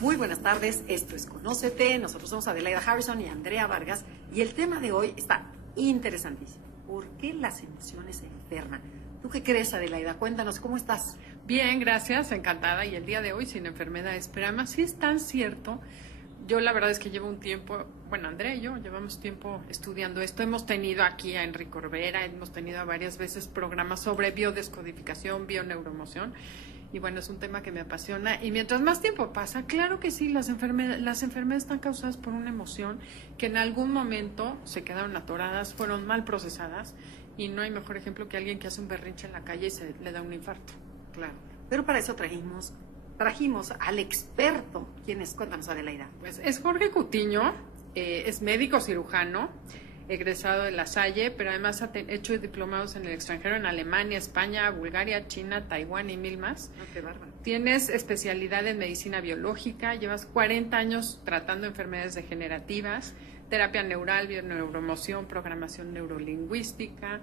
Muy buenas tardes, esto es Conócete, nosotros somos Adelaida Harrison y Andrea Vargas y el tema de hoy está interesantísimo. ¿Por qué las emociones enferman? ¿Tú qué crees, Adelaida? Cuéntanos, ¿cómo estás? Bien, gracias, encantada. Y el día de hoy sin enfermedades, pero además sí es tan cierto. Yo la verdad es que llevo un tiempo, bueno, Andrea y yo llevamos tiempo estudiando esto. Hemos tenido aquí a Enrique Corbera, hemos tenido varias veces programas sobre biodescodificación, bioneuroemoción. Y bueno, es un tema que me apasiona. Y mientras más tiempo pasa, claro que sí, las enfermedades están causadas por una emoción que en algún momento se quedaron atoradas, fueron mal procesadas. Y no hay mejor ejemplo que alguien que hace un berrinche en la calle y se le da un infarto. Claro. Pero para eso trajimos al experto. ¿Quién es? Cuéntanos, Adelaida. Pues es Jorge Cutiño, es médico cirujano, egresado de La Salle, pero además ha hecho diplomados en el extranjero, en Alemania, España, Bulgaria, China, Taiwán y mil más. Oh, qué bárbaro. Tienes especialidad en medicina biológica, llevas 40 años tratando enfermedades degenerativas, terapia neural, bioneuromoción, programación neurolingüística,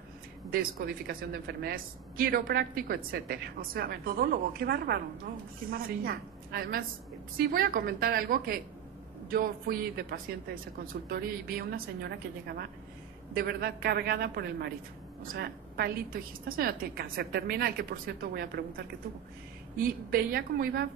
descodificación de enfermedades, quiropráctico, etcétera. O sea, bueno, todólogo, qué bárbaro, ¿no? Qué maravilla. Sí. Además, sí voy a comentar algo que yo fui de paciente de ese consultorio y vi una señora que llegaba de verdad cargada por el marido. O sea, palito. Y dije, esta señora tiene cáncer terminal, que por cierto voy a preguntar qué tuvo. Y veía cómo iba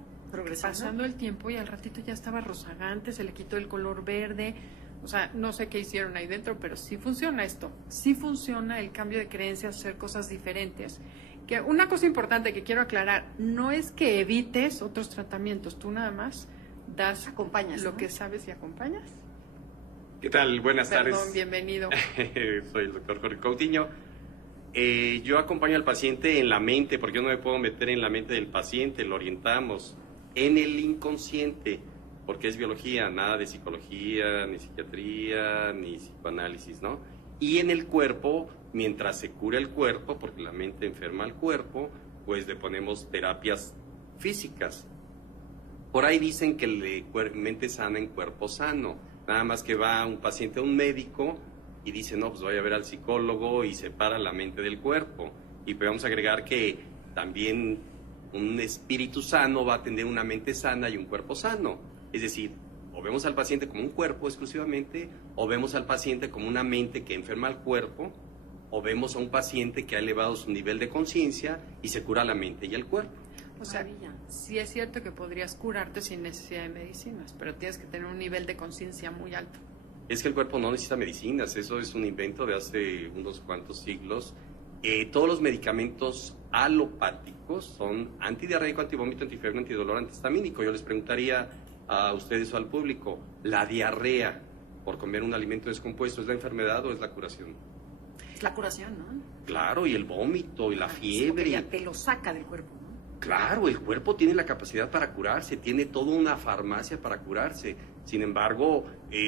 pasando el tiempo y al ratito ya estaba rozagante, se le quitó el color verde. O sea, no sé qué hicieron ahí dentro, pero sí funciona esto. Sí funciona el cambio de creencias, hacer cosas diferentes. Que una cosa importante que quiero aclarar, no es que evites otros tratamientos, tú nada más acompañas lo ¿no? que sabes y acompañas. ¿Qué tal? Buenas tardes. Bienvenido. Soy el doctor Jorge Coutinho. Yo acompaño al paciente en la mente, porque yo no me puedo meter en la mente del paciente, lo orientamos en el inconsciente, porque es biología, nada de psicología, ni psiquiatría, ni psicoanálisis, ¿no? Y en el cuerpo, mientras se cura el cuerpo, porque la mente enferma al cuerpo, pues le ponemos terapias físicas. Por ahí dicen que mente sana en cuerpo sano. Nada más que va un paciente a un médico y dice, no, pues voy a ver al psicólogo y separa la mente del cuerpo. Y podemos agregar que también un espíritu sano va a tener una mente sana y un cuerpo sano. Es decir, o vemos al paciente como un cuerpo exclusivamente, o vemos al paciente como una mente que enferma al cuerpo, o vemos a un paciente que ha elevado su nivel de conciencia y se cura la mente y el cuerpo. O sea, sí es cierto que podrías curarte sin necesidad de medicinas, pero tienes que tener un nivel de conciencia muy alto. Es que el cuerpo no necesita medicinas, eso es un invento de hace unos cuantos siglos. Todos los medicamentos alopáticos son antidiarreico, antivómito, antifiebre, antidolor, antihistamínico. Yo les preguntaría a ustedes o al público, ¿la diarrea por comer un alimento descompuesto es la enfermedad o es la curación? Es la curación, ¿no? Claro, y el vómito, y la fiebre. Ya te lo saca del cuerpo, ¿no? Claro, el cuerpo tiene la capacidad para curarse, tiene toda una farmacia para curarse. Sin embargo,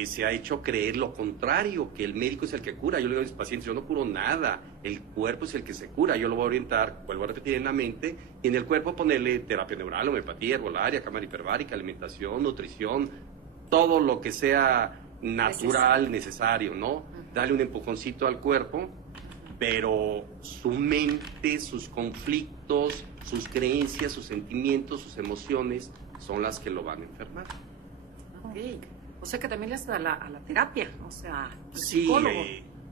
se ha hecho creer lo contrario, que el médico es el que cura. Yo le digo a mis pacientes, yo no curo nada, el cuerpo es el que se cura. Yo lo voy a orientar, vuelvo a repetir, en la mente, y en el cuerpo ponerle terapia neural, homeopatía, herbolaria, cámara hiperbárica, alimentación, nutrición, todo lo que sea natural, necesario, ¿no? Dale un empujoncito al cuerpo, pero su mente, sus conflictos, sus creencias, sus sentimientos, sus emociones son las que lo van a enfermar. Ok, o sea que también le haces a la terapia, o sea, sí, psicólogo.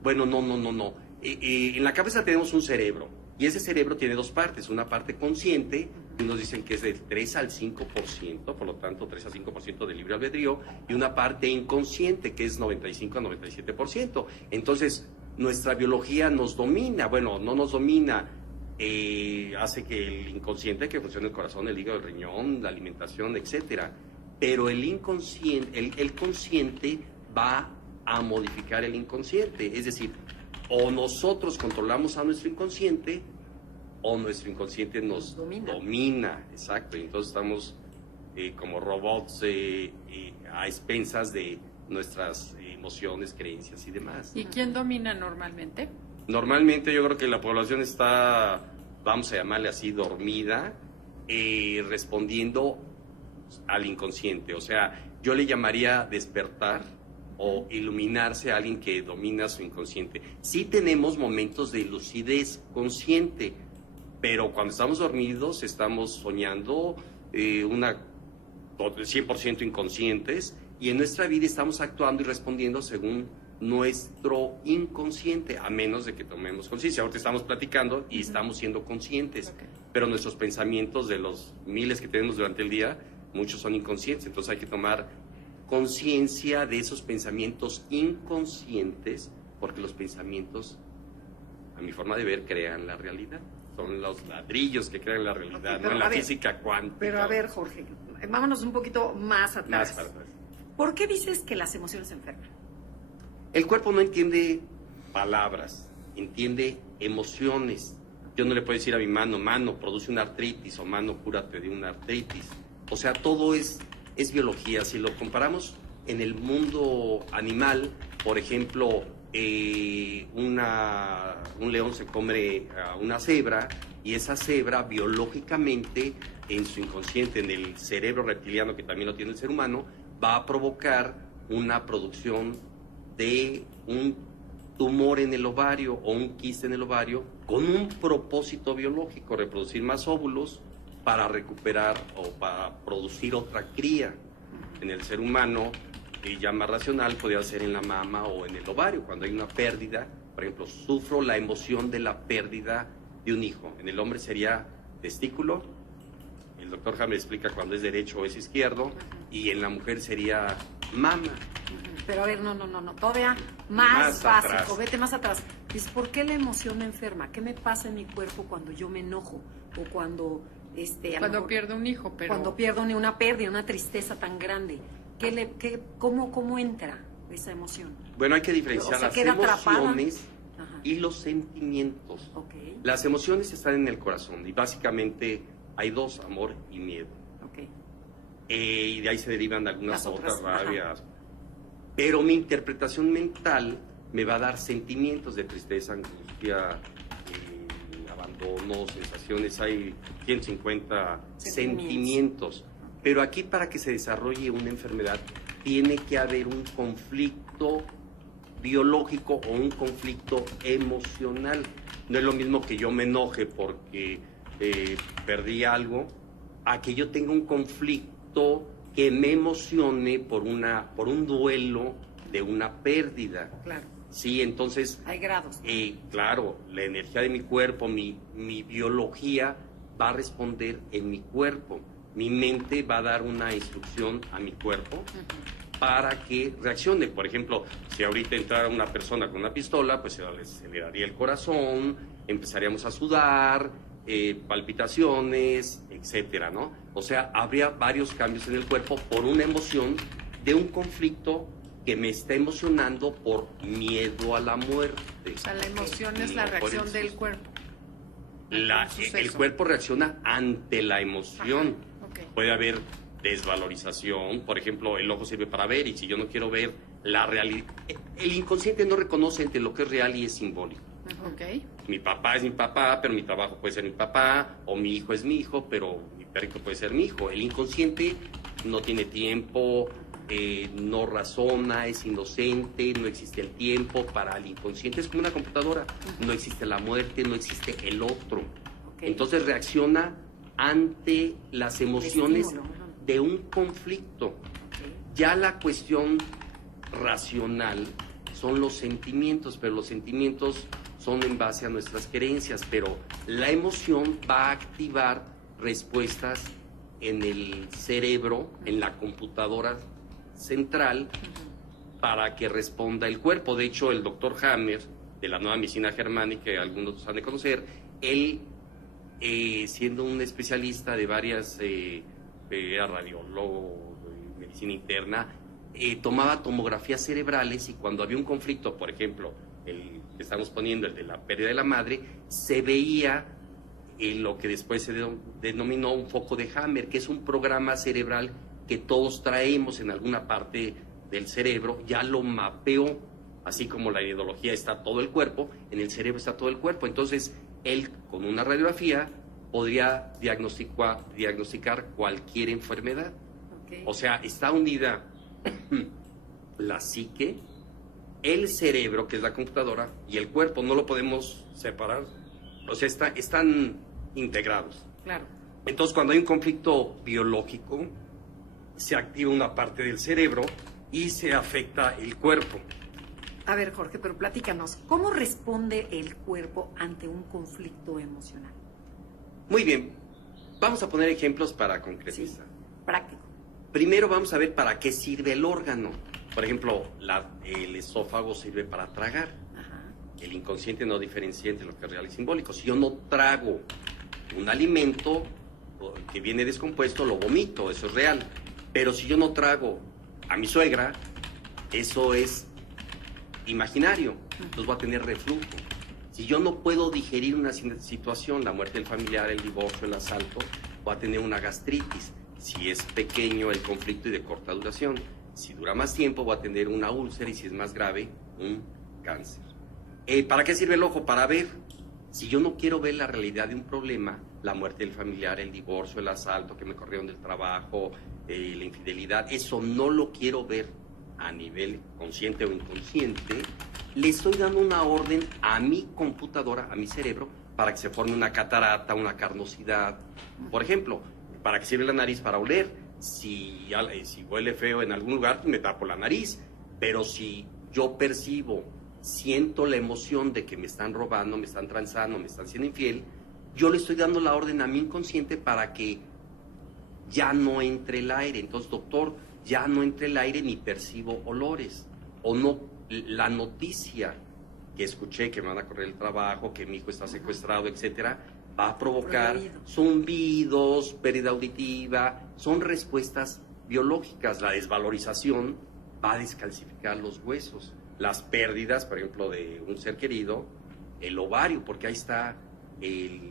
Bueno, no. En la cabeza tenemos un cerebro, y ese cerebro tiene dos partes, una parte consciente, unos dicen que es del 3 al 5%, por lo tanto 3 al 5% de libre albedrío, y una parte inconsciente, que es 95 a 97%. Entonces, nuestra biología nos domina, bueno, no nos domina, hace que el inconsciente, que funcione el corazón, el hígado, el riñón, la alimentación, etcétera. Pero el inconsciente, el consciente va a modificar el inconsciente. Es decir, o nosotros controlamos a nuestro inconsciente, o nuestro inconsciente nos domina. Exacto, y entonces estamos como robots a expensas de nuestras emociones, creencias y demás. ¿Y quién domina normalmente? Normalmente yo creo que la población está, vamos a llamarle así, dormida, respondiendo al inconsciente. O sea, yo le llamaría despertar o iluminarse a alguien que domina su inconsciente. Sí tenemos momentos de lucidez consciente, pero cuando estamos dormidos estamos soñando una 100% inconscientes, y en nuestra vida estamos actuando y respondiendo según nuestro inconsciente, a menos de que tomemos conciencia. Ahorita estamos platicando y estamos siendo conscientes, pero nuestros pensamientos, de los miles que tenemos durante el día, muchos son inconscientes. Entonces hay que tomar conciencia de esos pensamientos inconscientes, porque los pensamientos, a mi forma de ver, crean la realidad. Son los ladrillos que crean la realidad, no en la física cuántica. Pero a ver, Jorge, vámonos un poquito más atrás. Más para atrás. ¿Por qué dices que las emociones enferman? El cuerpo no entiende palabras, entiende emociones. Yo no le puedo decir a mi mano, produce una artritis, o mano, cúrate de una artritis. O sea, todo es biología. Si lo comparamos en el mundo animal, por ejemplo, un león se come a una cebra, y esa cebra biológicamente, en su inconsciente, en el cerebro reptiliano, que también lo tiene el ser humano, va a provocar una producción de un tumor en el ovario o un quiste en el ovario, con un propósito biológico: reproducir más óvulos para recuperar o para producir otra cría. En el ser humano, ya más racional, podría ser en la mama o en el ovario. Cuando hay una pérdida, por ejemplo, sufro la emoción de la pérdida de un hijo. En el hombre sería testículo, el doctor Hammer explica cuando es derecho o es izquierdo, y en la mujer sería mama. Pero a ver, no, todavía más básico, atrás. Vete más atrás. Dices, ¿por qué la emoción me enferma? ¿Qué me pasa en mi cuerpo cuando yo me enojo? O cuando cuando pierdo un hijo, pero... Cuando pierdo una pérdida, una tristeza tan grande. ¿Cómo entra esa emoción? Bueno, hay que diferenciar las emociones y los sentimientos. Okay. Las emociones están en el corazón, y básicamente hay dos: amor y miedo. Okay. Y de ahí se derivan algunas otras rabias. Ajá. Pero mi interpretación mental me va a dar sentimientos de tristeza, angustia, abandono, sensaciones. Hay 150 sentimientos. Pero aquí, para que se desarrolle una enfermedad, tiene que haber un conflicto biológico o un conflicto emocional. No es lo mismo que yo me enoje porque perdí algo, a que yo tenga un conflicto que me emocione por un duelo de una pérdida. Claro. Sí, entonces... Hay grados. Claro, la energía de mi cuerpo, mi biología va a responder en mi cuerpo. Mi mente va a dar una instrucción a mi cuerpo para que reaccione. Por ejemplo, si ahorita entrara una persona con una pistola, pues se le aceleraría el corazón, empezaríamos a sudar, palpitaciones, etcétera, ¿no? O sea, habría varios cambios en el cuerpo por una emoción de un conflicto que me está emocionando por miedo a la muerte. O sea, la emoción es la reacción del cuerpo. El cuerpo reacciona ante la emoción. Okay. Puede haber desvalorización. Por ejemplo, el ojo sirve para ver, y si yo no quiero ver la realidad, el inconsciente no reconoce entre lo que es real y es simbólico. Okay. Mi papá es mi papá, pero mi trabajo puede ser mi papá, o mi hijo es mi hijo, pero mi perrito puede ser mi hijo. El inconsciente no tiene tiempo, no razona, es inocente, no existe el tiempo. Para el inconsciente es como una computadora, no existe la muerte, no existe el otro. Okay. Entonces reacciona ante las emociones de un conflicto. Okay. Ya la cuestión racional son los sentimientos, pero los sentimientos son en base a nuestras creencias, pero la emoción va a activar respuestas en el cerebro, en la computadora central, para que responda el cuerpo. De hecho, el doctor Hammer, de la nueva medicina germánica, que algunos han de conocer, él, siendo un especialista de varias, era radiólogo, de medicina interna, tomaba tomografías cerebrales, y cuando había un conflicto, por ejemplo, el que estamos poniendo, el de la pérdida de la madre, se veía lo que después se denominó un foco de Hammer, que es un programa cerebral que todos traemos en alguna parte del cerebro. Ya lo mapeó, así como la ideología está todo el cuerpo, en el cerebro está todo el cuerpo. Entonces, él, con una radiografía, podría diagnosticar cualquier enfermedad. Okay. O sea, está unida la psique, el cerebro, que es la computadora, y el cuerpo. No lo podemos separar. O sea, están integrados. Claro. Entonces, cuando hay un conflicto biológico, se activa una parte del cerebro y se afecta el cuerpo. A ver, Jorge, pero platícanos, ¿cómo responde el cuerpo ante un conflicto emocional? Muy bien, vamos a poner ejemplos para concretizar. Sí, práctico. Primero vamos a ver para qué sirve el órgano. Por ejemplo, el esófago sirve para tragar. Ajá. El inconsciente no diferencia entre lo que es real y simbólico. Si yo no trago un alimento que viene descompuesto, lo vomito, eso es real. Pero si yo no trago a mi suegra, eso es imaginario, entonces voy a tener reflujo. Si yo no puedo digerir una situación, la muerte del familiar, el divorcio, el asalto, voy a tener una gastritis. Si es pequeño el conflicto y de corta duración, si dura más tiempo, voy a tener una úlcera y si es más grave, un cáncer. ¿Para qué sirve el ojo? Para ver. Si yo no quiero ver la realidad de un problema, la muerte del familiar, el divorcio, el asalto, que me corrieron del trabajo, la infidelidad, eso no lo quiero ver a nivel consciente o inconsciente, le estoy dando una orden a mi computadora, a mi cerebro, para que se forme una catarata, una carnosidad. Por ejemplo, ¿para qué sirve la nariz? Para oler. Si huele feo en algún lugar, me tapo la nariz. Pero si yo percibo, siento la emoción de que me están robando, me están transando, me están siendo infiel, yo le estoy dando la orden a mi inconsciente para que ya no entre el aire. Entonces, doctor, ya no entre el aire ni percibo olores. O no, la noticia que escuché que me van a correr el trabajo, que mi hijo está secuestrado, etcétera, va a provocar zumbidos, pérdida auditiva, son respuestas biológicas. La desvalorización va a descalcificar los huesos. Las pérdidas, por ejemplo, de un ser querido, el ovario, porque ahí está el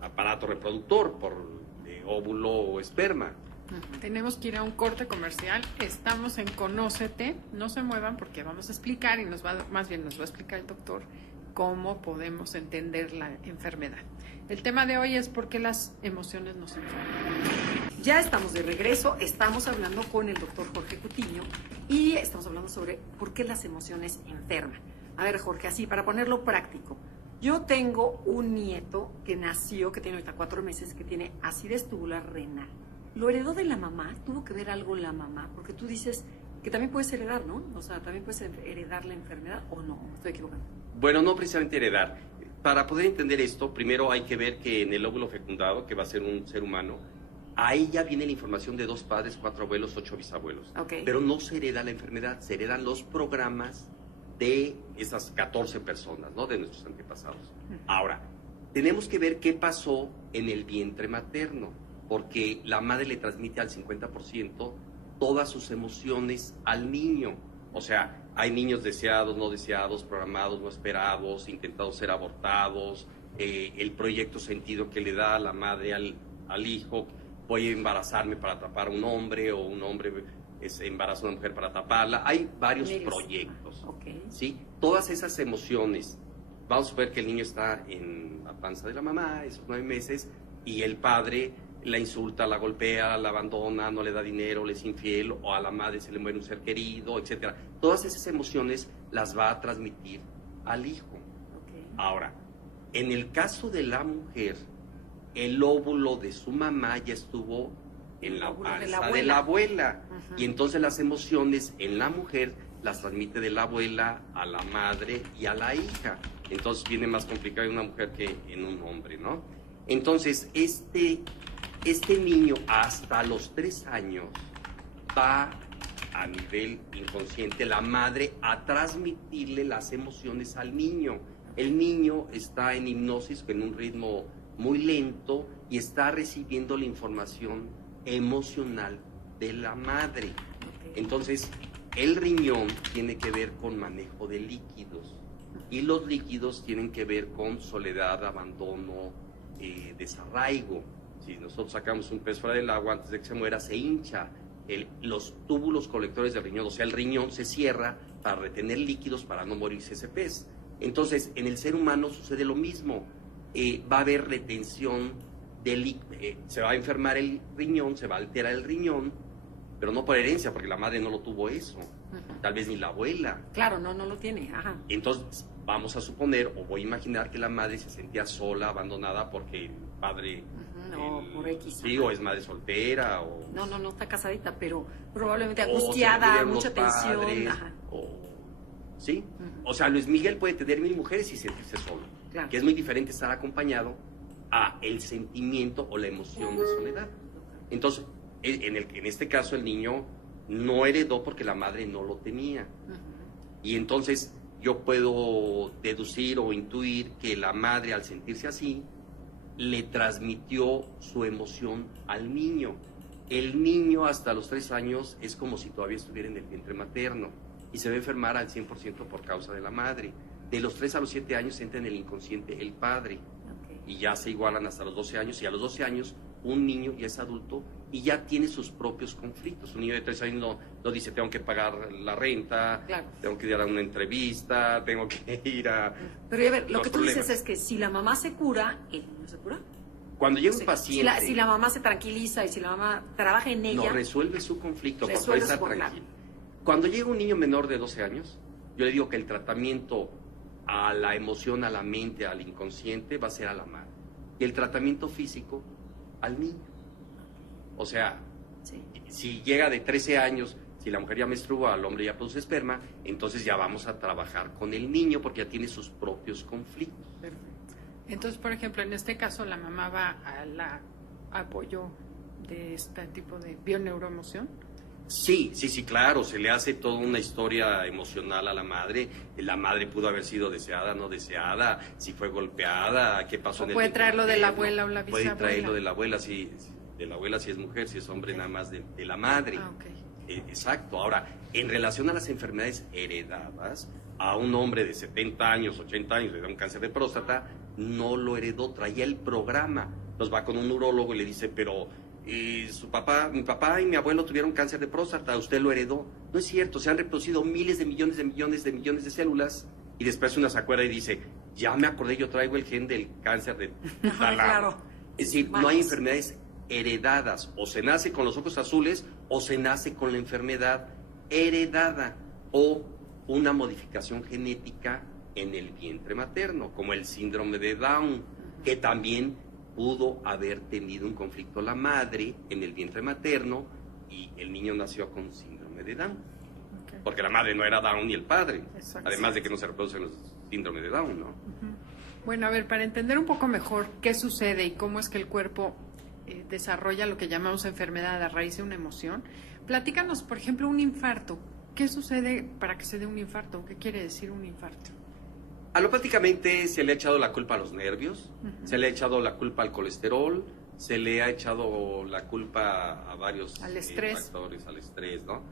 aparato reproductor por óvulo o esperma. Tenemos que ir a un corte comercial. Estamos en Conócete. No se muevan porque vamos a explicar y nos va a explicar el doctor cómo podemos entender la enfermedad. El tema de hoy es por qué las emociones nos enferman. Ya estamos de regreso, estamos hablando con el doctor Jorge Cutiño y estamos hablando sobre por qué las emociones enferman. A ver, Jorge, así para ponerlo práctico. Yo tengo un nieto que nació, que tiene ahorita 4 meses, que tiene acidez tubular renal. ¿Lo heredó de la mamá? ¿Tuvo que ver algo la mamá? Porque tú dices que también puedes heredar, ¿no? O sea, también puedes heredar la enfermedad o no, me estoy equivocando. Bueno, no precisamente heredar. Para poder entender esto, primero hay que ver que en el óvulo fecundado, que va a ser un ser humano, ahí ya viene la información de 2 padres, 4 abuelos, 8 bisabuelos. Okay. Pero no se hereda la enfermedad, se heredan los programas de esas 14 personas, ¿no? De nuestros antepasados. Ahora, tenemos que ver qué pasó en el vientre materno, porque la madre le transmite al 50% todas sus emociones al niño. O sea, hay niños deseados, no deseados, programados, no esperados, intentados ser abortados, el proyecto sentido que le da la madre al hijo, voy a embarazarme para tapar a un hombre, o un hombre embaraza a una mujer para taparla. Hay varios proyectos, okay. ¿sí? Todas esas emociones, vamos a ver que el niño está en la panza de la mamá, esos 9 meses, y el padre la insulta, la golpea, la abandona, no le da dinero, le es infiel, o a la madre se le muere un ser querido, etcétera. Todas esas emociones las va a transmitir al hijo. Okay. Ahora, en el caso de la mujer, el óvulo de su mamá ya estuvo en la panza de la abuela. Uh-huh. Y entonces las emociones en la mujer las transmite de la abuela a la madre y a la hija. Entonces viene más complicado en una mujer que en un hombre, ¿no? Entonces, este niño hasta los 3 años va a nivel inconsciente, la madre, a transmitirle las emociones al niño. El niño está en hipnosis, en un ritmo muy lento, y está recibiendo la información emocional de la madre. Entonces, el riñón tiene que ver con manejo de líquidos, y los líquidos tienen que ver con soledad, abandono, desarraigo. Si nosotros sacamos un pez fuera del agua, antes de que se muera, se hincha los túbulos colectores del riñón, o sea, el riñón se cierra para retener líquidos para no morirse ese pez. Entonces, en el ser humano sucede lo mismo. Va a haber retención de líquidos, se va a enfermar el riñón, se va a alterar el riñón, pero no por herencia, porque la madre no lo tuvo eso, tal vez ni la abuela. Claro, no lo tiene, ajá. Entonces, vamos a suponer, o voy a imaginar que la madre se sentía sola, abandonada, porque el padre o por X. Sí, o es madre soltera, o... No está casadita, pero probablemente o se le angustiada, murieron mucha los tensión. padres, Ajá. ¿Sí? O sea, Luis Miguel puede tener 1000 mujeres y sentirse solo. Claro. Que es muy diferente estar acompañado a el sentimiento o la emoción de soledad. Entonces, en este caso, el niño no heredó porque la madre no lo tenía. Y entonces yo puedo deducir o intuir que la madre, al sentirse así, le transmitió su emoción al niño. El niño hasta los 3 años es como si todavía estuviera en el vientre materno y se va a enfermar al 100% por causa de la madre. De los 3 a los 7 años entra en el inconsciente el padre y ya se igualan hasta los 12 años, y a los 12 años un niño ya es adulto y ya tiene sus propios conflictos. Un niño de 3 años no dice tengo que pagar la renta, Claro. tengo que ir a una entrevista, tengo que ir a... Pero a ver, lo los que tú problemas. dices es que si la mamá se cura, el niño se cura. Cuando llega un Sí. paciente... Si la mamá se tranquiliza y si la mamá trabaja en ella... No, resuelve su conflicto, por Resuelve estar su- claro. tranquilo. Cuando llega un niño menor de 12 años, yo le digo que el tratamiento a la emoción, a la mente, al inconsciente, va a ser a la madre. Y el tratamiento físico, al niño. O sea, Sí. si llega de 13 años, si la mujer ya menstrua, el hombre ya produce esperma, entonces ya vamos a trabajar con el niño porque ya tiene sus propios conflictos. Perfecto. Entonces, por ejemplo, en este caso, la mamá va a la apoyo de este tipo de bioneuroemoción. Sí, claro, se le hace toda una historia emocional a la madre. La madre pudo haber sido deseada, no deseada, si fue golpeada, qué pasó O en el puede traer lo de la materno. abuela o la Puede bisabuela. traer lo de la abuela, si de la abuela si es mujer, si es hombre, nada más de la madre. Ah, ok. Exacto. Ahora, en relación a las enfermedades heredadas, a un hombre de 70 años, 80 años, le da un cáncer de próstata, no lo heredó, traía el programa. Entonces va con un urólogo y le dice, pero mi papá y mi abuelo tuvieron cáncer de próstata, usted lo heredó. No es cierto, se han reproducido miles de millones de células, y después una se acuerda y dice, ya me acordé, yo traigo el gen del cáncer de tal lado. Claro. Es decir, no hay enfermedades heredadas, o se nace con los ojos azules o se nace con la enfermedad heredada o una modificación genética en el vientre materno, como el síndrome de Down, que también pudo haber tenido un conflicto la madre en el vientre materno y el niño nació con síndrome de Down, Ok. porque la madre no era Down ni el padre, Exacto. además de que no se reproducen los síndromes de Down, ¿no? Bueno, a ver, para entender un poco mejor qué sucede y cómo es que el cuerpo desarrolla lo que llamamos enfermedad a raíz de una emoción, platícanos, por ejemplo, un infarto. ¿Qué sucede para que se dé un infarto? ¿Qué quiere decir un infarto? Alopáticamente se le ha echado la culpa a los nervios, se le ha echado la culpa al colesterol, se le ha echado la culpa a varios Al estrés. factores, al estrés, ¿no?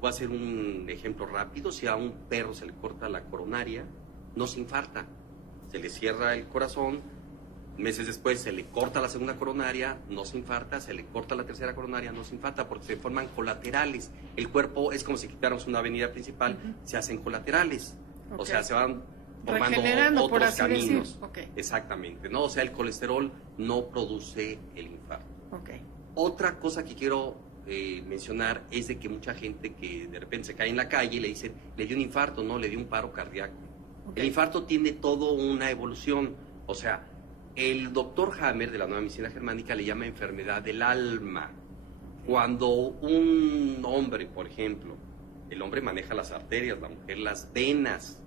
Voy a hacer un ejemplo rápido. Si a un perro se le corta la coronaria, no se infarta, se le cierra el corazón. Meses después se le corta la segunda coronaria, no se infarta, se le corta la tercera coronaria, no se infarta, porque se forman colaterales. El cuerpo es como si quitáramos una avenida principal, se hacen colaterales. O Ok. sea, se van formando Regenerando, por otros así caminos. decir. Ok. Exactamente, ¿no? O sea, el colesterol no produce el infarto. Ok. Otra cosa que quiero mencionar es de que mucha gente que de repente se cae en la calle y le dicen, le dio un infarto, no, le dio un paro cardíaco. Ok. El infarto tiene toda una evolución. O sea, el doctor Hammer de la nueva medicina germánica le llama enfermedad del alma. Cuando un hombre, por ejemplo, el hombre maneja las arterias, la mujer las venas.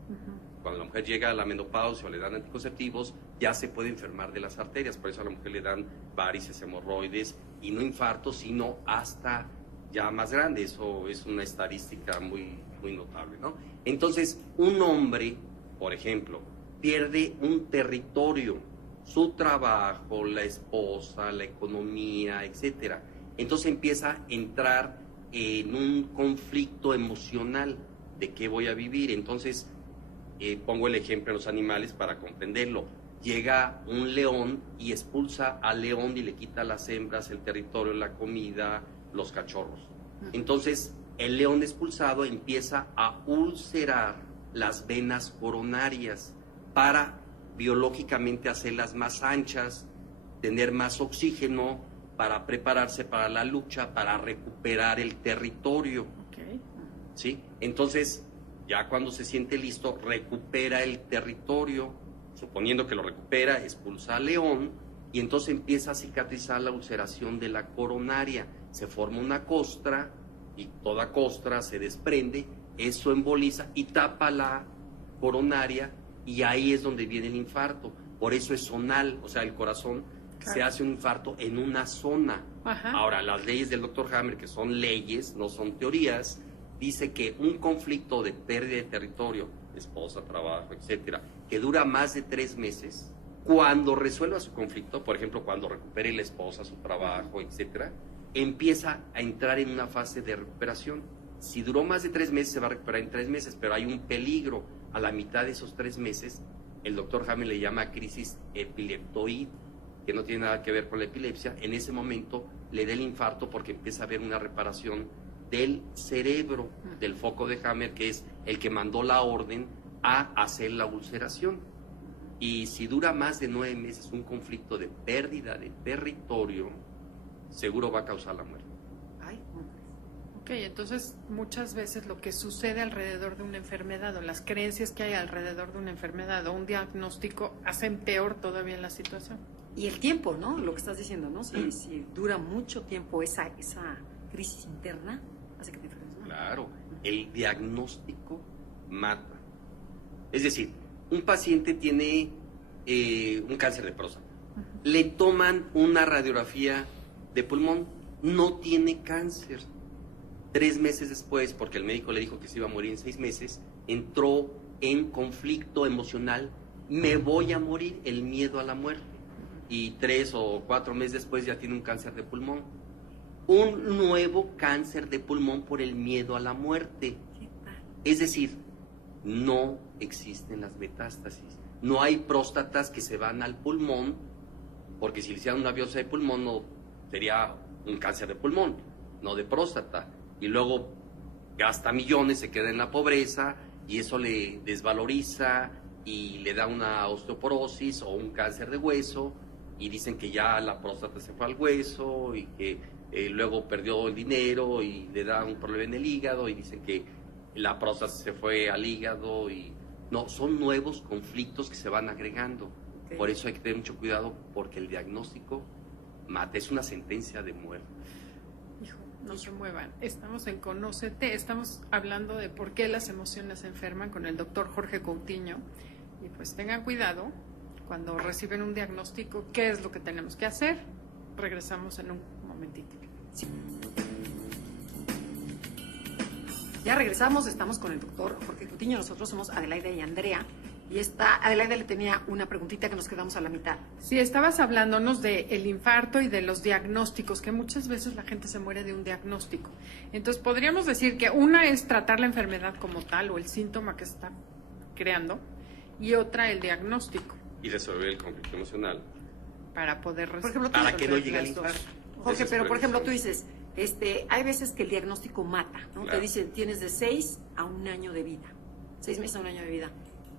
Cuando la mujer llega a la menopausia o le dan anticonceptivos, ya se puede enfermar de las arterias. Por eso a la mujer le dan varices, hemorroides, y no infartos, sino hasta ya más grande. Eso es una estadística muy, muy notable, ¿no? Entonces, un hombre, por ejemplo, pierde un territorio, su trabajo, la esposa, la economía, etcétera. Entonces empieza a entrar en un conflicto emocional de qué voy a vivir. Entonces, pongo el ejemplo en los animales para comprenderlo. Llega un león y expulsa al león y le quita a las hembras el territorio, la comida, los cachorros. Entonces, el león expulsado empieza a ulcerar las venas coronarias para biológicamente hacerlas más anchas, tener más oxígeno, para prepararse para la lucha, para recuperar el territorio. Ok. ¿Sí? Entonces, ya cuando se siente listo, recupera el territorio, suponiendo que lo recupera, expulsa al león y entonces empieza a cicatrizar la ulceración de la coronaria. Se forma una costra y toda costra se desprende, eso emboliza y tapa la coronaria y ahí es donde viene el infarto. Por eso es zonal, o sea, el corazón se hace un infarto en una zona. Ajá. Ahora, las leyes del Dr. Hammer, que son leyes, no son teorías, dice que un conflicto de pérdida de territorio, esposa, trabajo, etcétera, que dura más de 3 meses, cuando resuelva su conflicto, por ejemplo, cuando recupere la esposa, su trabajo, etcétera, empieza a entrar en una fase de recuperación. Si duró más de 3 meses, se va a recuperar en 3 meses, pero hay un peligro. A la mitad de esos 3 meses, el doctor Hammer le llama crisis epileptoide, que no tiene nada que ver con la epilepsia. En ese momento le da el infarto porque empieza a haber una reparación del cerebro, del foco de Hammer, que es el que mandó la orden a hacer la ulceración. Y si dura más de 9 meses un conflicto de pérdida de territorio, seguro va a causar la muerte. Ay, Ok, entonces muchas veces lo que sucede alrededor de una enfermedad o las creencias que hay alrededor de una enfermedad o un diagnóstico hacen peor todavía la situación. y el tiempo, ¿no? Lo que estás diciendo, ¿no? Si dura mucho tiempo esa crisis interna, hace que te enfermes, ¿no? Claro, el diagnóstico mata. Es decir, un paciente tiene un cáncer de próstata. Le toman una radiografía de pulmón, no tiene cáncer. 3 meses después, porque el médico le dijo que se iba a morir en 6 meses, entró en conflicto emocional. Me voy a morir, el miedo a la muerte. Y 3 o 4 meses después ya tiene un cáncer de pulmón. Un nuevo cáncer de pulmón por el miedo a la muerte. Es decir, no existen las metástasis. No hay próstatas que se van al pulmón, porque si le hicieran una biopsia de pulmón no sería un cáncer de pulmón, no de próstata. Y luego gasta millones, se queda en la pobreza y eso le desvaloriza y le da una osteoporosis o un cáncer de hueso y dicen que ya la próstata se fue al hueso y que luego perdió el dinero y le da un problema en el hígado y dicen que la próstata se fue al hígado y no, son nuevos conflictos que se van agregando. Okay. Por eso hay que tener mucho cuidado porque el diagnóstico mata, es una sentencia de muerte. Hijo, no se muevan. Estamos en Conócete, estamos hablando de por qué las emociones se enferman con el doctor Jorge Coutinho. Y pues tengan cuidado cuando reciben un diagnóstico, qué es lo que tenemos que hacer. Regresamos en un momentito. Sí. Ya regresamos, estamos con el doctor Jorge Coutinho, nosotros somos Adelaida y Andrea. Y Adelaida le tenía una preguntita que nos quedamos a la mitad. Sí, estabas hablándonos del infarto y de los diagnósticos, que muchas veces la gente se muere de un diagnóstico. Entonces, podríamos decir que una es tratar la enfermedad como tal o el síntoma que se está creando, y otra el diagnóstico. Y resolver el conflicto emocional. Para poder Por ejemplo, Para que no resolver llegue al las dos. infarto. Jorge, Esa es pero por ejemplo tú prevención. dices, hay veces que el diagnóstico mata, ¿no? Claro. Te dicen, tienes de 6 a 1 año de vida, 6 meses a 1 año de vida.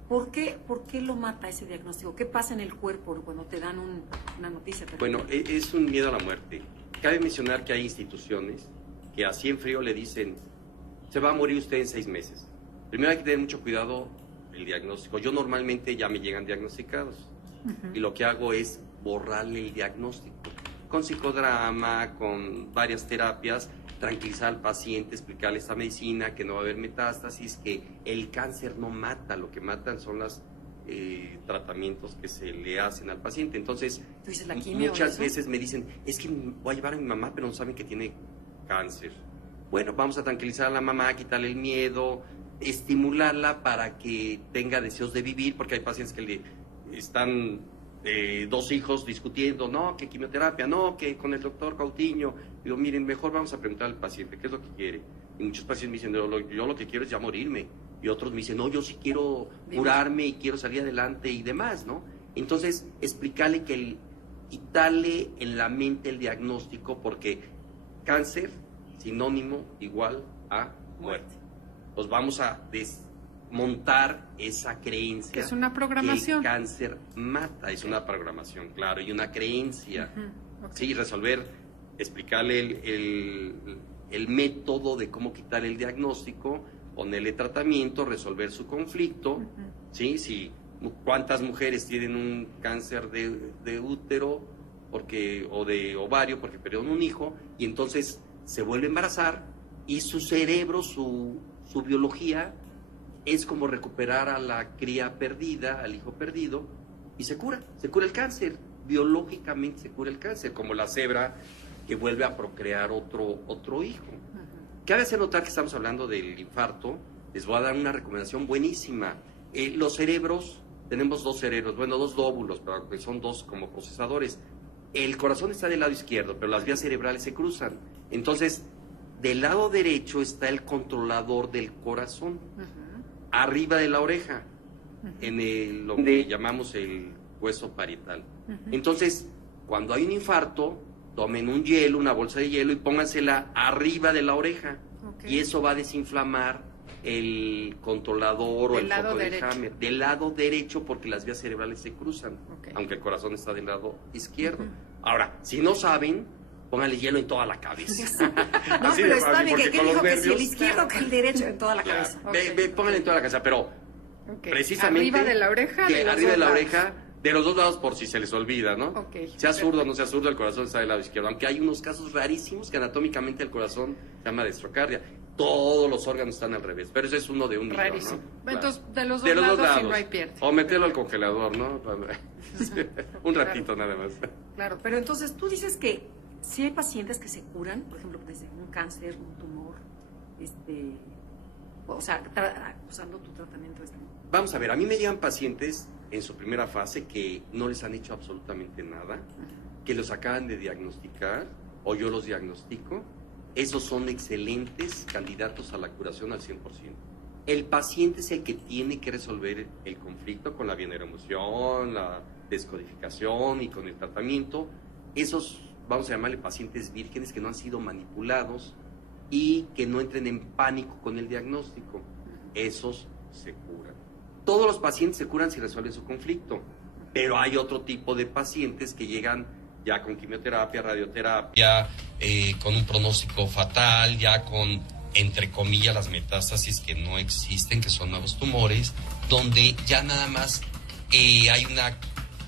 ¿Por qué lo mata ese diagnóstico? ¿Qué pasa en el cuerpo cuando te dan una noticia? Bueno, es un miedo a la muerte. Cabe mencionar que hay instituciones que así en frío le dicen, se va a morir usted en 6 meses. Primero hay que tener mucho cuidado el diagnóstico. Yo normalmente ya me llegan diagnosticados y lo que hago es borrarle el diagnóstico. Con psicodrama, con varias terapias, tranquilizar al paciente, explicarle esta medicina, que no va a haber metástasis, que el cáncer no mata, lo que matan son los tratamientos que se le hacen al paciente. Entonces, ¿Tú dices la quimio muchas o eso? veces me dicen, es que voy a llevar a mi mamá, pero no saben que tiene cáncer. Bueno, vamos a tranquilizar a la mamá, quitarle el miedo, estimularla para que tenga deseos de vivir, porque hay pacientes que le están 2 hijos discutiendo, no, que quimioterapia, no, que con el doctor Coutinho. Digo, miren, mejor vamos a preguntar al paciente qué es lo que quiere. Y muchos pacientes me dicen, yo lo que quiero es ya morirme. Y otros me dicen, no, yo sí quiero curarme y quiero salir adelante y demás, ¿no? Entonces, explicarle que quitarle en la mente el diagnóstico, porque cáncer, sinónimo igual a muerte. Pues vamos a desmontar esa creencia. Que es una programación. Que el cáncer mata, es una programación, claro, y una creencia. Okay. Sí, resolver, explicarle el método de cómo quitar el diagnóstico, ponerle tratamiento, resolver su conflicto. ¿Sí? Si, ¿cuántas mujeres tienen un cáncer de útero o de ovario porque perdieron un hijo, y entonces se vuelve a embarazar, y su cerebro, su biología, es como recuperar a la cría perdida, al hijo perdido, y se cura el cáncer. Biológicamente se cura el cáncer, como la cebra que vuelve a procrear otro hijo. Cabe hacer notar que estamos hablando del infarto. Les voy a dar una recomendación buenísima. Los cerebros, tenemos dos cerebros, bueno, dos lóbulos, pero son dos como procesadores. El corazón está del lado izquierdo, pero las vías cerebrales se cruzan. Entonces, del lado derecho está el controlador del corazón, arriba de la oreja, en lo que llamamos el hueso parietal. Entonces, cuando hay un infarto, tomen un hielo, una bolsa de hielo, y póngansela arriba de la oreja. Y eso va a desinflamar el controlador o el foco de Hammer. Del lado derecho, porque las vías cerebrales se cruzan, aunque el corazón está del lado izquierdo. Ahora, si no saben, pónganle hielo en toda la cabeza. No, pero está bien, que dijo que si el izquierdo que el derecho en toda la cabeza. Pónganle en toda la cabeza, pero precisamente... Arriba de la oreja. Arriba de la oreja, de los dos lados, por si se les olvida, ¿no? Sea zurdo o no sea zurdo, el corazón está del lado izquierdo. Aunque hay unos casos rarísimos que anatómicamente el corazón se llama dextrocardia. Todos los órganos están al revés, pero ese es uno de un millón, rarísimo, ¿no? Entonces, claro. de los dos lados, si no hay pierde. O meterlo al congelador, ¿no? Un ratito nada más. Claro, pero entonces tú dices que si hay pacientes que se curan, por ejemplo, desde un cáncer, un tumor, o sea, usando tu tratamiento. Vamos a ver, a mí me llegan pacientes en su primera fase que no les han hecho absolutamente nada, que los acaban de diagnosticar o yo los diagnostico. Esos son excelentes candidatos a la curación al 100%. El paciente es el que tiene que resolver el conflicto con la bioneuroemoción, la descodificación y con el tratamiento. Esos, vamos a llamarle pacientes vírgenes que no han sido manipulados y que no entren en pánico con el diagnóstico. Esos se curan. Todos los pacientes se curan si resuelven su conflicto, pero hay otro tipo de pacientes que llegan ya con quimioterapia, radioterapia, con un pronóstico fatal, ya con, entre comillas, las metástasis que no existen, que son nuevos tumores, donde ya nada más hay una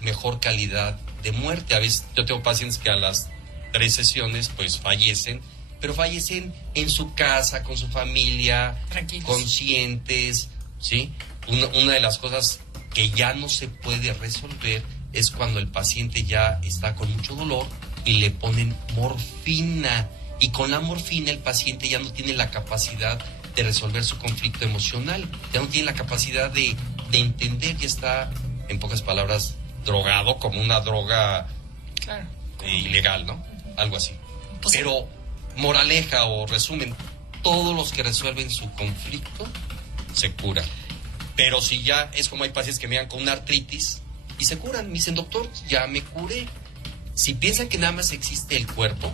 mejor calidad de muerte. A veces yo tengo pacientes que a las 3 sesiones pues fallecen, pero fallecen en su casa, con su familia, conscientes, ¿sí? Una de las cosas que ya no se puede resolver es cuando el paciente ya está con mucho dolor y le ponen morfina. Y con la morfina el paciente ya no tiene la capacidad de resolver su conflicto emocional, ya no tiene la capacidad de entender, ya está, en pocas palabras, drogado como una droga ilegal, ¿no? Algo así. Pero, moraleja o resumen, todos los que resuelven su conflicto se curan. Pero si ya es como hay pacientes que me dan con una artritis y se curan, me dicen, doctor, ya me curé. Si piensan que nada más existe el cuerpo,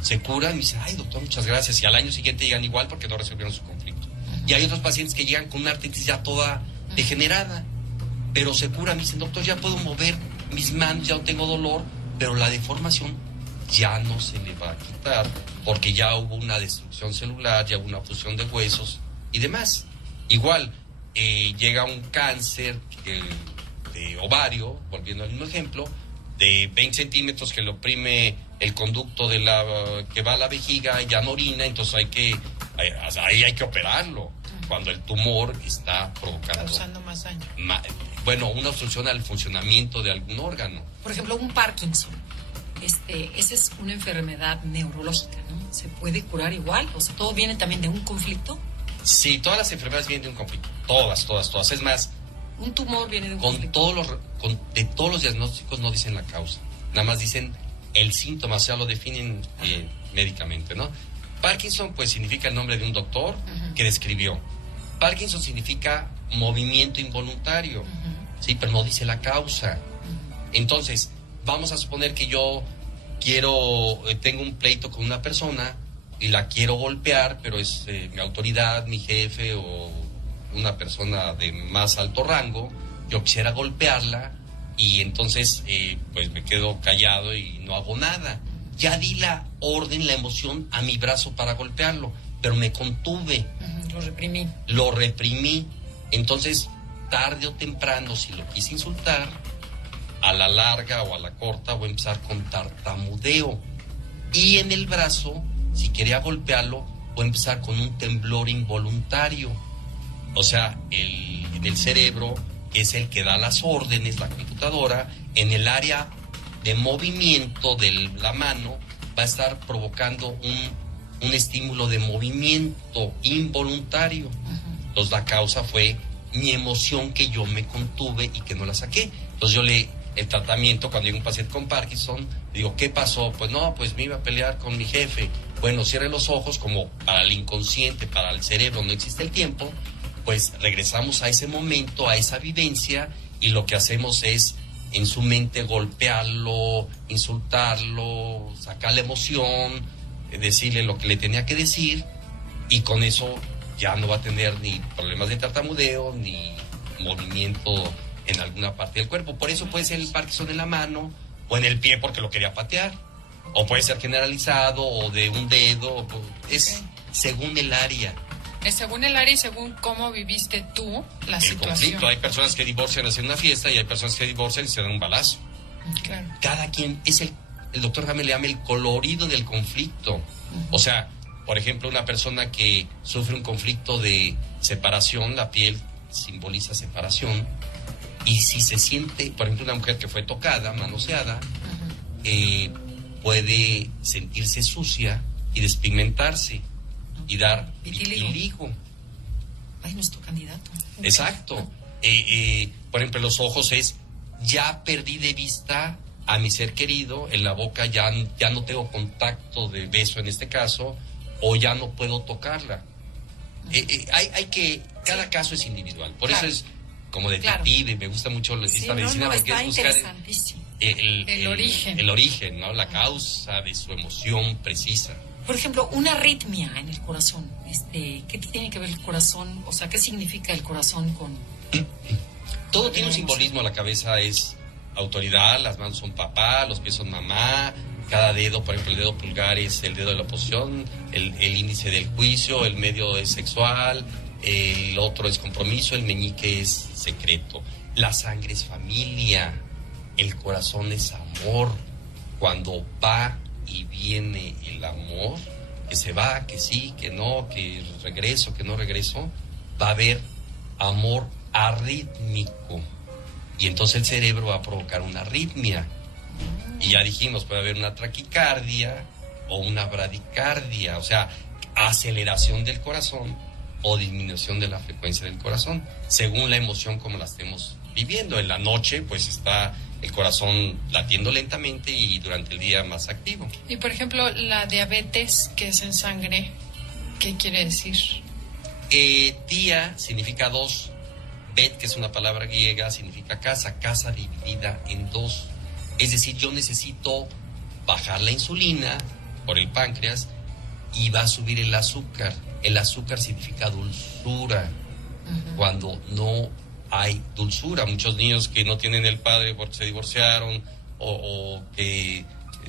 se curan y dicen, ay, doctor, muchas gracias. Y al año siguiente llegan igual porque no resolvieron su conflicto. Y hay otros pacientes que llegan con una artritis ya toda degenerada, pero se curan y dicen, doctor, ya puedo mover mis manos, ya no tengo dolor, pero la deformación ya no se le va a quitar porque ya hubo una destrucción celular, ya hubo una fusión de huesos y demás. Igual, llega un cáncer de ovario, volviendo al mismo ejemplo, de 20 centímetros que le oprime el conducto que va a la vejiga, ya no orina, entonces ahí hay que operarlo, cuando el tumor está causando más daño. Una obstrucción al funcionamiento de algún órgano. Por ejemplo, un Parkinson. Esa es una enfermedad neurológica, ¿no? ¿Se puede curar igual? O sea, ¿todo viene también de un conflicto? Sí, todas las enfermedades vienen de un conflicto. Todas. Es más, un tumor viene de un conflicto. De todos los diagnósticos no dicen la causa. Nada más dicen el síntoma, o sea, lo definen médicamente, ¿no? Parkinson, pues, significa el nombre de un doctor que describió. Parkinson significa movimiento involuntario, ¿sí? Pero no dice la causa. Entonces, vamos a suponer que yo tengo un pleito con una persona y la quiero golpear, pero es mi autoridad, mi jefe o una persona de más alto rango. Yo quisiera golpearla y entonces pues me quedo callado y no hago nada. Ya di la orden, la emoción a mi brazo para golpearlo, pero me contuve. Lo reprimí. Entonces, tarde o temprano, si lo quise insultar, a la larga o a la corta voy a empezar con tartamudeo. Y en el brazo, si quería golpearlo, voy a empezar con un temblor involuntario. O sea, en el cerebro, que es el que da las órdenes, la computadora, en el área de movimiento de la mano, va a estar provocando un estímulo de movimiento involuntario. Entonces la causa fue mi emoción que yo me contuve y que no la saqué. Entonces el tratamiento, cuando llega un paciente con Parkinson, digo, ¿qué pasó? Pues no, pues me iba a pelear con mi jefe. Bueno, cierre los ojos, como para el inconsciente, para el cerebro no existe el tiempo, pues regresamos a ese momento, a esa vivencia, y lo que hacemos es en su mente golpearlo, insultarlo, sacar la emoción, decirle lo que le tenía que decir, y con eso ya no va a tener ni problemas de tartamudeo, ni movimiento en alguna parte del cuerpo. Por eso puede ser el Parkinson en la mano o en el pie porque lo quería patear, o puede ser generalizado o de un dedo, es según el área. Es según el área y según cómo viviste tú la situación. Conflicto. Hay personas que divorcian haciendo una fiesta y hay personas que divorcian y se dan un balazo. Claro. Cada quien es el doctor Jaime le llama el colorido del conflicto. O sea, por ejemplo, una persona que sufre un conflicto de separación, la piel simboliza separación, y si se siente, por ejemplo, una mujer que fue tocada, manoseada, puede sentirse sucia y despigmentarse y dar vitiligo. Ay, nuestro candidato. Exacto. Por ejemplo, los ojos es, ya perdí de vista a mi ser querido, en la boca ya no tengo contacto de beso en este caso, o ya no puedo tocarla. Hay que, cada caso es individual, por eso es como detective, me gusta mucho esta medicina, porque es buscar el origen. El origen, ¿no? La causa de su emoción precisa. Por ejemplo, una arritmia en el corazón, ¿qué tiene que ver el corazón? O sea, ¿qué significa el corazón con...? Todo tiene un simbolismo. La cabeza es autoridad, las manos son papá, los pies son mamá, cada dedo, por ejemplo, el dedo pulgar es el dedo de la oposición, el índice del juicio, el medio es sexual, el otro es compromiso, el meñique es secreto. La sangre es familia, el corazón es amor. Cuando va y viene el amor, que se va, que sí, que no, que regreso, que no regreso, va a haber amor arrítmico, y entonces el cerebro va a provocar una arritmia, y ya dijimos, puede haber una taquicardia o una bradicardia, o sea, aceleración del corazón o disminución de la frecuencia del corazón, según la emoción como la estemos viviendo. En la noche, pues está el corazón latiendo lentamente y durante el día más activo. Y por ejemplo, la diabetes, que es en sangre, ¿qué quiere decir? Dia significa dos, bet, que es una palabra griega, significa casa dividida en dos. Es decir, yo necesito bajar la insulina por el páncreas y va a subir el azúcar. El azúcar significa dulzura. Cuando no hay dulzura, muchos niños que no tienen el padre porque se divorciaron o que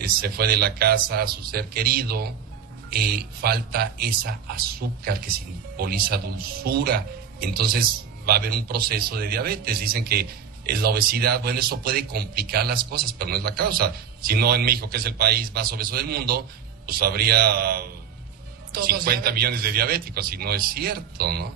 se fue de la casa a su ser querido, falta esa azúcar que simboliza dulzura. Entonces va a haber un proceso de diabetes. Dicen que es la obesidad. Bueno, eso puede complicar las cosas, pero no es la causa. Si no, en México, que es el país más obeso del mundo, pues habría 50 millones de diabéticos, y no es cierto, ¿no?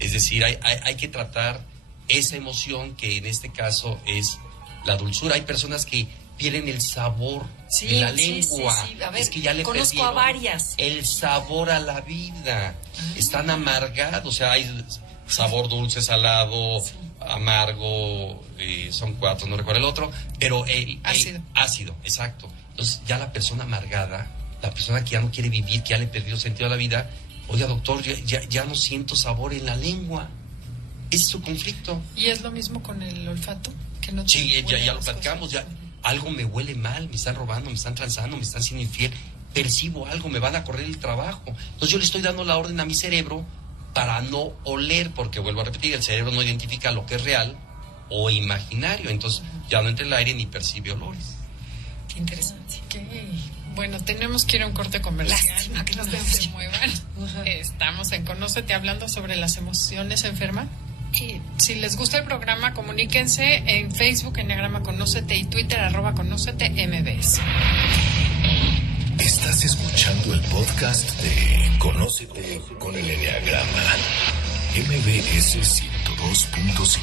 Es decir, hay que tratar esa emoción, que en este caso es la dulzura. Hay personas que pierden el sabor en la lengua. Sí. A ver, es que ya le conozco a varias. El sabor a la vida. Están amargados, o sea, hay sabor dulce, salado, amargo, son 4, no recuerdo el otro, pero ácido, exacto. Entonces ya la persona amargada, la persona que ya no quiere vivir, que ya le perdió sentido a la vida, oiga, doctor, ya no siento sabor en la lengua. Es su conflicto. ¿Y es lo mismo con el olfato? Que no sí, ya lo platicamos, ya algo me huele mal, me están robando, me están transando, me están siendo infiel, percibo algo, me van a correr el trabajo. Entonces yo le estoy dando la orden a mi cerebro para no oler, porque vuelvo a repetir, el cerebro no identifica lo que es real o imaginario, entonces ya no entra el aire ni percibe olores. Qué interesante. Bueno, tenemos que ir a un corte comercial. Lástima que no se muevan. Estamos en Conócete, hablando sobre las emociones enfermas. Y si les gusta el programa, comuníquense en Facebook, Enneagrama Conócete, y Twitter, @Conócete MBS. Estás escuchando el podcast de Conócete con el Enneagrama, MBS 102.5.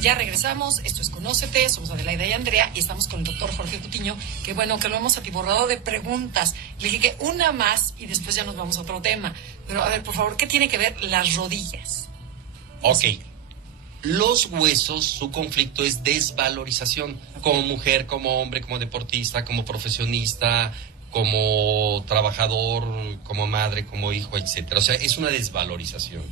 Ya regresamos, esto es Conócete, somos Adelaida y Andrea y estamos con el doctor Jorge Coutinho, que bueno, que lo hemos atiborrado de preguntas. Le dije que una más y después ya nos vamos a otro tema. Pero a ver, por favor, ¿qué tiene que ver las rodillas? Ok. Los huesos, su conflicto es desvalorización. Como mujer, como hombre, como deportista, como profesionista, como trabajador, como madre, como hijo, etcétera. O sea, es una desvalorización.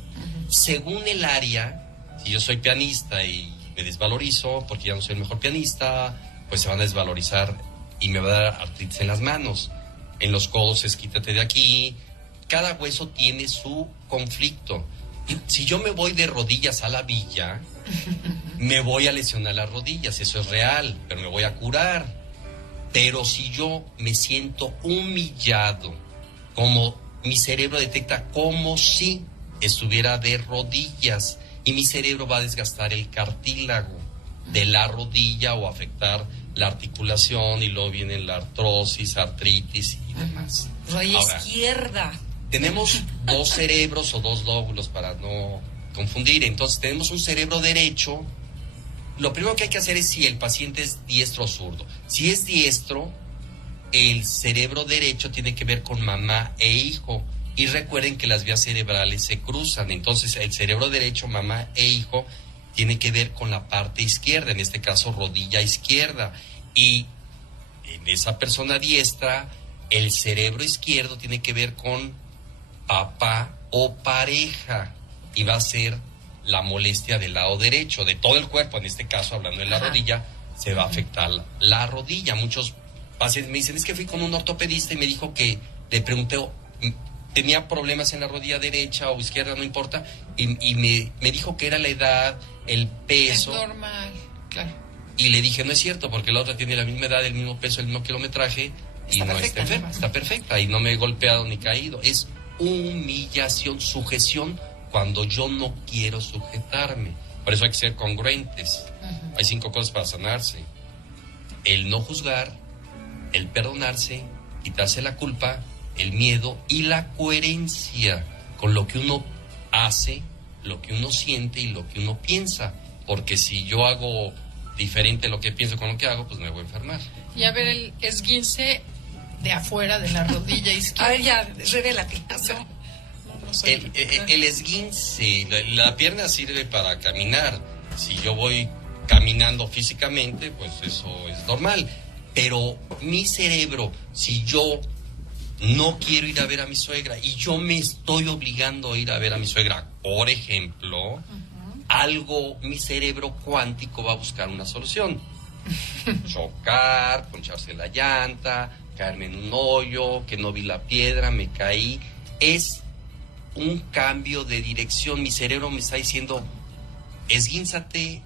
Según el área, si yo soy pianista y me desvalorizo porque ya no soy el mejor pianista, pues se van a desvalorizar y me va a dar artritis en las manos. En los codos es quítate de aquí. Cada hueso tiene su conflicto. Si yo me voy de rodillas a la villa, me voy a lesionar las rodillas, eso es real, pero me voy a curar. Pero si yo me siento humillado, como mi cerebro detecta como si estuviera de rodillas, y mi cerebro va a desgastar el cartílago de la rodilla o afectar la articulación, y luego viene la artrosis, artritis y demás. Rodilla Ahora, izquierda. tenemos dos cerebros o dos lóbulos para no confundir. Entonces tenemos un cerebro derecho. Lo primero que hay que hacer es si el paciente es diestro o zurdo. Si es diestro, el cerebro derecho tiene que ver con mamá e hijo. Y recuerden que las vías cerebrales se cruzan. Entonces el cerebro derecho, mamá e hijo, tiene que ver con la parte izquierda, en este caso rodilla izquierda. Y en esa persona diestra, el cerebro izquierdo tiene que ver con papá o pareja, y va a ser la molestia del lado derecho, de todo el cuerpo. En este caso, hablando de la rodilla, se va a afectar la rodilla. Muchos pacientes me dicen, es que fui con un ortopedista y me dijo que, le pregunté, tenía problemas en la rodilla derecha o izquierda, no importa, y me dijo que era la edad, el peso. Es normal, claro. Y le dije, no es cierto, porque la otra tiene la misma edad, el mismo peso, el mismo kilometraje, y no está enferma, está perfecta, y no me he golpeado ni caído. Es humillación, sujeción, cuando yo no quiero sujetarme. Por eso hay que ser congruentes. Hay 5 cosas para sanarse: el no juzgar, el perdonarse, quitarse la culpa, el miedo y la coherencia con lo que uno hace, lo que uno siente y lo que uno piensa. Porque si yo hago diferente lo que pienso con lo que hago, pues me voy a enfermar. Y a ver, el esguince de afuera de la rodilla izquierda. A ver, ya, revélate. El esguince, la pierna sirve para caminar. Si yo voy caminando físicamente, pues eso es normal. Pero mi cerebro, si yo no quiero ir a ver a mi suegra y yo me estoy obligando a ir a ver a mi suegra, por ejemplo, mi cerebro cuántico va a buscar una solución. Chocar, poncharse la llanta, caerme en un hoyo, que no vi la piedra, me caí. Es un cambio de dirección. Mi cerebro me está diciendo, esguínzate,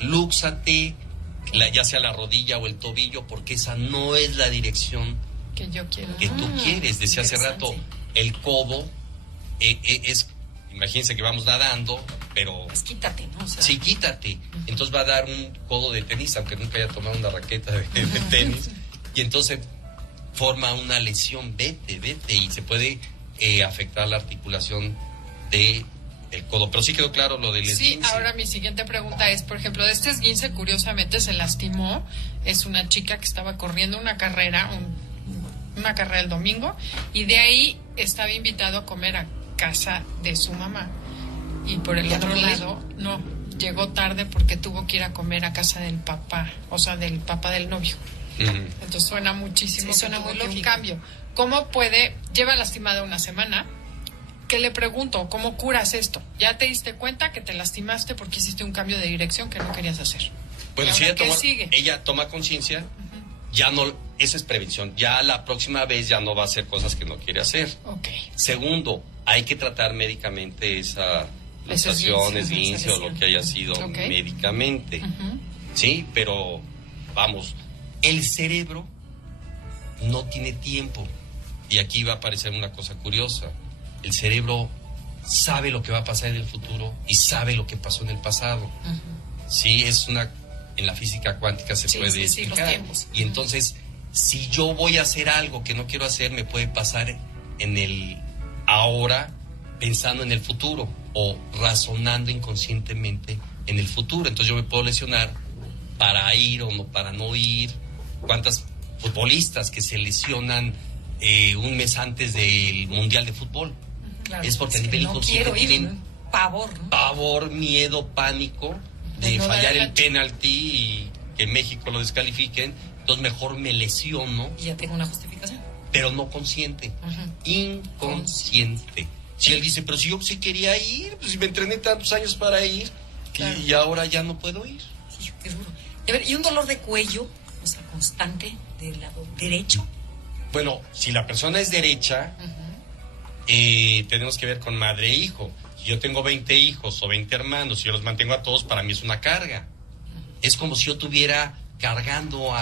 lúxate, ya sea la rodilla o el tobillo, porque esa no es la dirección que yo quiero. Que tú quieres. Decía hace rato, el codo es, imagínense que vamos nadando, pero... Pues quítate, ¿no? O sea, sí, quítate. Entonces va a dar un codo de tenis, aunque nunca haya tomado una raqueta de tenis. Y entonces forma una lesión. Vete, y se puede afectar la articulación del codo. Pero sí quedó claro lo del esguince. Sí, ahora mi siguiente pregunta es, por ejemplo, de este esguince curiosamente se lastimó. Es una chica que estaba corriendo una carrera, una carrera el domingo, y de ahí estaba invitado a comer a casa de su mamá. Y por el otro lado, no, llegó tarde porque tuvo que ir a comer a casa del papá, o sea, del papá del novio. Entonces suena muchísimo, sí, suena muy lógico. Un lógico. cambio. ¿Cómo lleva lastimada una semana? ¿Qué le pregunto? ¿Cómo curas esto? ¿Ya te diste cuenta que te lastimaste porque hiciste un cambio de dirección que no querías hacer? Bueno, si sigue? ella toma conciencia, ya no, esa es prevención. Ya la próxima vez ya no va a hacer cosas que no quiere hacer. Okay. Segundo, hay que tratar médicamente esa luxación, esguince o lo que haya sido médicamente. Sí, pero vamos, el cerebro no tiene tiempo. y aquí va a aparecer una cosa curiosa, el cerebro sabe lo que va a pasar en el futuro y sabe lo que pasó en el pasado. Ujú. Sí, en la física cuántica se Sí, puede sí, sí, los explicar. tiempos. Y entonces, si yo voy a hacer algo que no quiero hacer, me puede pasar en el ahora pensando en el futuro o razonando inconscientemente en el futuro. Entonces yo me puedo lesionar para ir o no, para no ir. ¿Cuántas futbolistas que se lesionan un mes antes del Mundial de Fútbol? Claro, Es porque a sí, nivel no inconsciente quiero ir, tienen ¿no? Pavor, ¿no? pavor, miedo, pánico de De no fallar dar el la- penalti y que México lo descalifiquen. Entonces mejor me lesiono, Y ya tengo una justificación. pero no consciente, Ujú. inconsciente. Si él dice, pero si yo sí quería ir, pues si me entrené tantos años para ir, Claro. y ahora ya no puedo ir. Sí, qué duro. Y, a ver, ¿y un dolor de cuello, o sea, constante del lado derecho? Bueno, si la persona es derecha, tenemos que ver con madre e hijo. Si yo tengo 20 hijos o 20 hermanos, y yo los mantengo a todos, para mí es una carga. Es como si yo estuviera cargando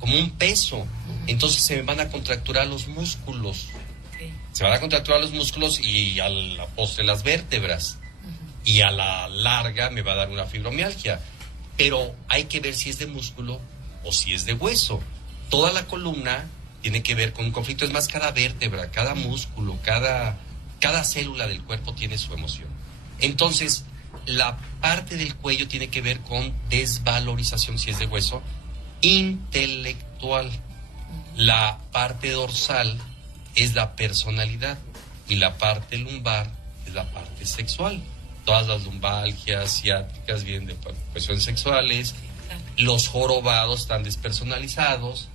como un peso. Entonces se me van a contracturar los músculos. Ok. Se van a contracturar los músculos y a la postre las vértebras. Y a la larga me va a dar una fibromialgia. Pero hay que ver si es de músculo o si es de hueso. Toda la columna tiene que ver con un conflicto. Es más, cada vértebra, cada músculo, cada célula del cuerpo tiene su emoción. Entonces, la parte del cuello tiene que ver con desvalorización, si es de hueso, intelectual. La parte dorsal es la personalidad y la parte lumbar es la parte sexual. Todas las lumbalgias ciáticas vienen de cuestiones sexuales. Los jorobados están despersonalizados.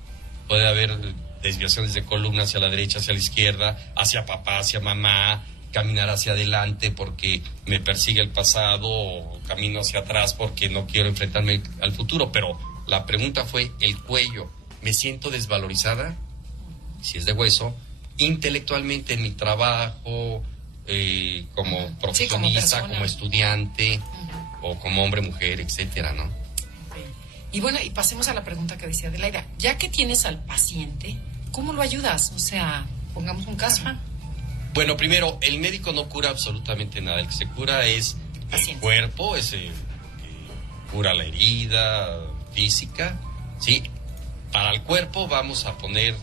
Puede haber desviaciones de columna hacia la derecha, hacia la izquierda, hacia papá, hacia mamá, caminar hacia adelante porque me persigue el pasado o camino hacia atrás porque no quiero enfrentarme al futuro. Pero la pregunta fue el cuello. ¿Me siento desvalorizada? Si es de hueso. Intelectualmente en mi trabajo, como profesionista, persona. como estudiante o como hombre, mujer, etcétera, ¿no? Ok. Y bueno, y pasemos a la pregunta que decía Adelaida. Ya que tienes al paciente, ¿cómo lo ayudas? O sea, pongamos un caso. Bueno, primero, el médico no cura absolutamente nada. El que se cura es el Paciente. cuerpo, cura la herida física, ¿sí? Para el cuerpo vamos a poner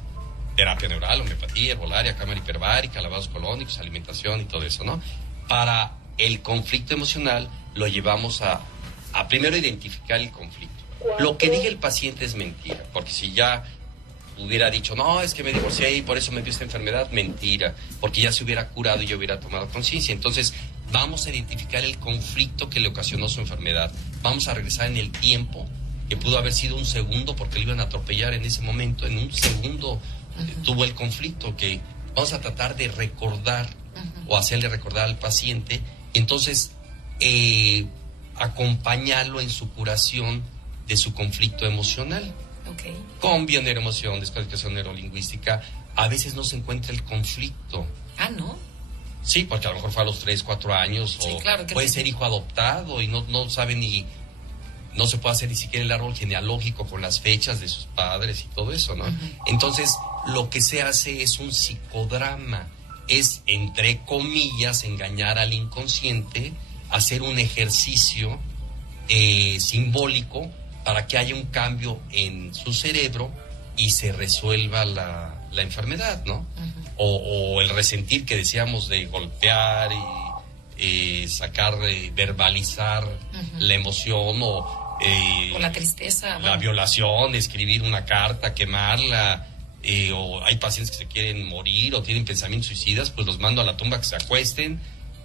terapia neural, homeopatía, herbolaria, cámara hiperbárica, lavados colónicos, alimentación y todo eso, ¿no? Para el conflicto emocional lo llevamos a primero identificar el conflicto. Lo que diga el paciente es mentira, porque si ya hubiera dicho, no, es que me divorcié y por eso me dio esta enfermedad, mentira, porque ya se hubiera curado y yo hubiera tomado conciencia. Entonces, vamos a identificar el conflicto que le ocasionó su enfermedad. Vamos a regresar en el tiempo, que pudo haber sido un segundo, porque lo iban a atropellar en ese momento, en un segundo tuvo el conflicto, que vamos a tratar de recordar o hacerle recordar al paciente. Entonces, acompañarlo en su curación de su conflicto emocional. Ok. Con bioneuroemoción, descodificación neurolingüística, a veces no se encuentra el conflicto. Ah, ¿no? Sí, porque a lo mejor fue a los 3, 4 años, Sí, o claro que puede sí. ser hijo adoptado y no sabe no se puede hacer ni siquiera el árbol genealógico con las fechas de sus padres y todo eso, ¿no? Entonces, lo que se hace es un psicodrama, es, entre comillas, engañar al inconsciente, hacer un ejercicio simbólico para que haya un cambio en su cerebro y se resuelva la enfermedad, ¿no? O el resentir que decíamos de golpear y sacar, verbalizar la emoción o la tristeza. la bueno. violación, escribir una carta, quemarla, o hay pacientes que se quieren morir o tienen pensamientos suicidas, pues los mando a la tumba que se acuesten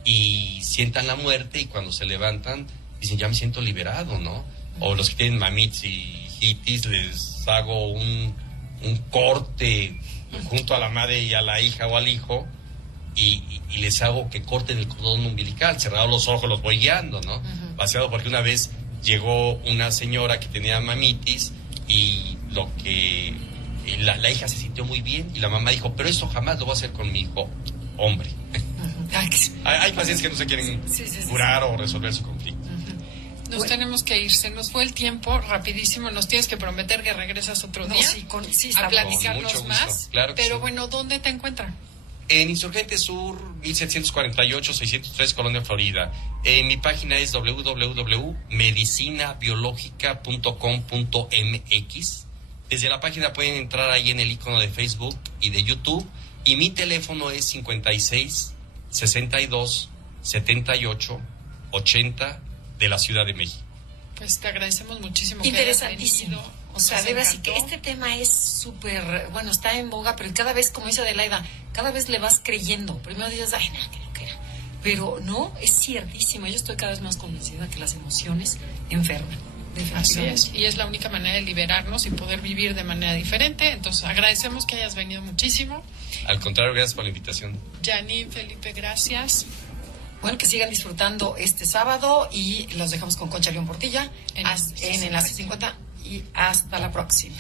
y sientan la muerte y cuando se levantan dicen, ya me siento liberado, ¿no? O los que tienen mamitis y hitis, les hago un corte junto a la madre y a la hija o al hijo y les hago que corten el cordón umbilical, cerrados los ojos los voy guiando, ¿no? Vaciado, porque una vez llegó una señora que tenía mamitis y la hija se sintió muy bien y la mamá dijo, pero eso jamás lo voy a hacer con mi hijo hombre. Ay, que- Hay pacientes que no se quieren Sí, sí, sí, curar o resolver su conflicto. Nos tenemos que ir, se nos fue el tiempo rapidísimo, nos tienes que prometer que regresas otro día a platicarnos más. Claro que pero sí. bueno, ¿dónde te encuentran? En Insurgente Sur, 1748-603, Colonia Florida. Mi página es www.medicinabiologica.com.mx. Desde la página pueden entrar ahí en el icono de Facebook y de YouTube. Y mi teléfono es 56 62 78 80 de la Ciudad de México. Pues te agradecemos muchísimo. Interesantísimo. O sea, Nos de verdad, sí que encantó. este tema es súper, bueno, está en boga, pero cada vez, como dice Adelaida, cada vez le vas creyendo. Primero dices, ay, no, que no, que era. Pero no, es ciertísimo. Yo estoy cada vez más convencida que las emociones enferman. Así es, y es la única manera de liberarnos y poder vivir de manera diferente. Entonces, agradecemos que hayas venido muchísimo. Al contrario, gracias por la invitación. Janine, Felipe, gracias. Bueno, que sigan disfrutando este sábado y los dejamos con Concha León Portilla En en Enlace 50 y hasta la próxima.